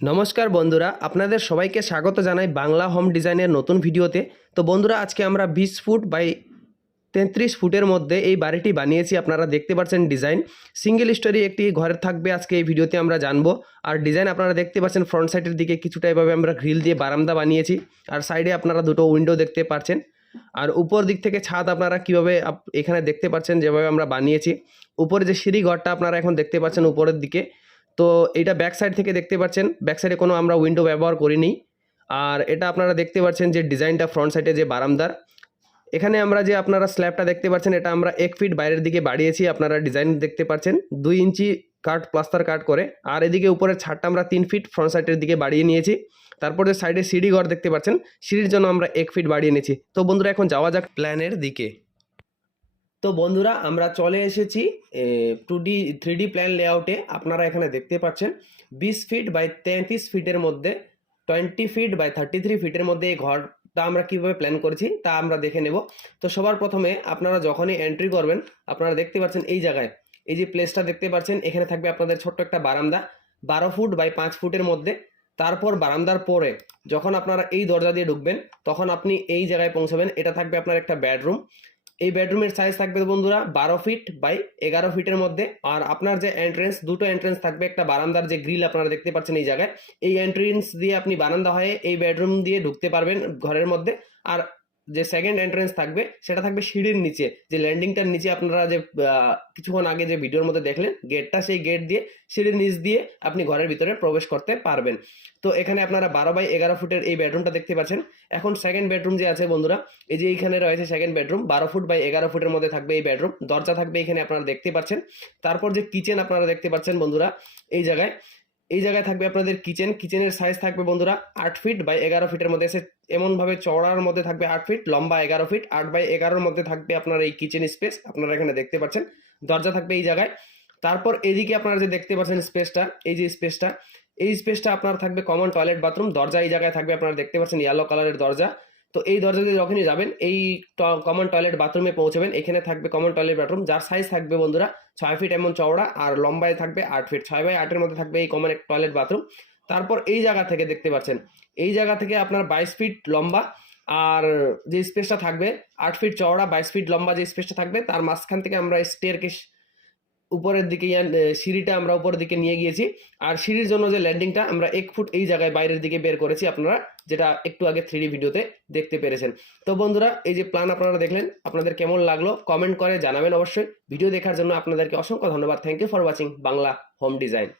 নমস্কার বন্ধুরা, আপনাদের সবাইকে স্বাগত জানাই বাংলা হোম ডিজাইনের নতুন ভিডিওতে। তো বন্ধুরা, আজকে আমরা বিশ ফুট বাই তেত্রিশ ফুটের মধ্যে এই বাড়িটি বানিয়েছি, আপনারা দেখতে পাচ্ছেন ডিজাইন সিঙ্গেল স্টোরি একটি ঘরের থাকবে আজকে এই ভিডিওতে আমরা জানব। আর ডিজাইন আপনারা দেখতে পাচ্ছেন ফ্রন্ট সাইডের দিকে কিছুটা এভাবে আমরা গ্রিল দিয়ে বারান্দা বানিয়েছি। আর সাইডে আপনারা দুটো উইন্ডো দেখতে পাচ্ছেন। আর উপর দিক থেকে ছাদ আপনারা কীভাবে এখানে দেখতে পাচ্ছেন, যেভাবে আমরা বানিয়েছি। উপরে যে সিঁড়ি ঘরটা আপনারা এখন দেখতে পাচ্ছেন উপরের দিকে। তো এটা ব্যাক সাইড থেকে দেখতে পাচ্ছেন। ব্যাক সাইডে কোনো আমরা উইন্ডো ব্যবহার করিনি। আর এটা আপনারা দেখতে পাচ্ছেন যে ডিজাইনটা ফ্রন্ট সাইডে যে বারান্দার। এখানে আমরা যে আপনারা স্ল্যাবটা দেখতে পাচ্ছেন, এটা আমরা এক ফিট বাইরের দিকে বাড়িয়েছি, আপনারা ডিজাইন দেখতে পাচ্ছেন। দুই ইঞ্চি কাট প্লাস্টার কাট করে। আর এদিকে উপরের ছাদটা আমরা তিন ফিট ফ্রন্ট সাইডের দিকে বাড়িয়ে নিয়েছি। তারপর যে সাইডে সিঁড়ি ঘর দেখতে পাচ্ছেন। সিঁড়ির জন্য আমরা এক ফিট বাড়িয়ে নিয়েছি। তো বন্ধুরা, এখন যাওয়া যাক প্ল্যানের দিকে। তো বন্ধুরা, আমরা চলে এসেছি two D three D plan লেআউটে আপনারা এখানে দেখতে পাচ্ছেন, বিশ ফিট বাই তেত্রিশ ফিটের মধ্যে twenty feet by thirty three ফিটের মধ্যে এই ঘরটা আমরা কীভাবে প্ল্যান করেছি, তা আমরা দেখে নেব। তো সবার প্রথমে আপনারা যখনই এন্ট্রি করবেন, আপনারা দেখতে পাচ্ছেন এই জায়গায়। এই যে প্লেসটা দেখতে পাচ্ছেন, এখানে থাকবে আপনাদের ছোট্ট একটা বারান্দা, বারো ফুট বাই পাঁচ ফুটের মধ্যে। তারপর বারান্দার পরে যখন আপনারা এই দরজা দিয়ে ঢুকবেন, তখন আপনি এই জায়গায় পৌঁছাবেন। এটা থাকবে আপনার একটা বেডরুম এই বেডরুমের সাইজ থাকবে বন্ধুরা বারো ফিট বাই এগারো ফিটের মধ্যে। আর আপনার যে এন্ট্রেন্স দুটো এন্ট্রেন্স থাকবে। একটা বারান্দার যে গ্রিল আপনারা দেখতে পাচ্ছেন এই জায়গায়। এই এন্ট্রেন্স দিয়ে আপনি বারান্দা হয়ে এই বেডরুম দিয়ে ঢুকতে পারবেন ঘরের মধ্যে। আর যে সেকেন্ড এন্ট্রেন্স থাকবে, সেটা থাকবে সিঁড়ির নিচে। যে ল্যান্ডিংটার নিচে আপনারা যে কিছুক্ষণ আগে যে ভিডিওর মধ্যে দেখলেন গেটটা সেই গেট দিয়ে, সিঁড়ির নিচ দিয়ে আপনি ঘরের ভিতরে প্রবেশ করতে পারবেন। তো এখানে আপনারা বারো বাই এগারো ফুটের এই বেডরুমটা দেখতে পাচ্ছেন। এখন সেকেন্ড বেডরুম যে আছে বন্ধুরা, এই যে এইখানে রয়েছে সেকেন্ড বেডরুম বারো ফুট বাই এগারো ফুটের মধ্যে থাকবে এই বেডরুম দরজা থাকবে এখানে আপনারা দেখতে পাচ্ছেন। তারপর যে কিচেন আপনারা দেখতে পাচ্ছেন বন্ধুরা, এই জায়গায় এই জায়গায় থাকবে আপনাদের কিচেন কিচেনের সাইজ থাকবে বন্ধুরা আট ফিট বাই এগারো ফিটের মধ্যে। এসে এমনভাবে চওড়ার মধ্যে থাকবে আট ফিট লম্বা এগারো ফিট আট বাই এগারোর মধ্যে থাকবে আপনার এই কিচেন স্পেস আপনারা এখানে দেখতে পাচ্ছেন, দরজা থাকবে এই জায়গায়। তারপর এদিকে আপনারা যে দেখতে পাচ্ছেন স্পেসটা এই যে স্পেসটা এই স্পেসটা আপনার থাকবে কমন টয়লেট বাথরুম দরজা এই জায়গায় থাকবে, আপনারা দেখতে পাচ্ছেন ইয়েলো কালারের দরজা। তো এই দরজা দিয়ে যখনই যাবেন, এই কমন টয়লেট বাথরুমে পৌঁছবেন, এখানে থাকবে কমন টয়লেট বাথরুম যার সাইজ থাকবে বন্ধুরা ছয় ফিট এমন চওড়া আর লম্বায় থাকবে আট ফিট ছয় বাই আটের মধ্যে থাকবে এই কমন টয়লেট বাথরুম তারপর এই জায়গা থেকে দেখতে পাচ্ছেন, এই জায়গা থেকে আপনার বাইশ ফিট লম্বা আর যে স্পেসটা থাকবে, আট ফিট চওড়া, বাইশ ফিট লম্বা যে স্পেসটা থাকবে, তার মাঝখান থেকে আমরা স্টেয়ার উপরের দিকে সিঁড়িটা আমরা উপরের দিকে নিয়ে গিয়েছি। আর সিঁড়ির জন্য যে ল্যান্ডিংটা আমরা এক ফুট এই জায়গায় বাইরের দিকে বের করেছি, আপনারা যেটা একটু আগে থ্রি ভিডিওতে দেখতে পেরেছেন। তো বন্ধুরা, এই যে প্ল্যান আপনারা দেখলেন, আপনাদের কেমন লাগল কমেন্ট করে জানাবেন অবশ্যই। ভিডিও দেখার জন্য আপনাদেরকে অসংখ্য ধন্যবাদ। Thank you for watching Bangla home design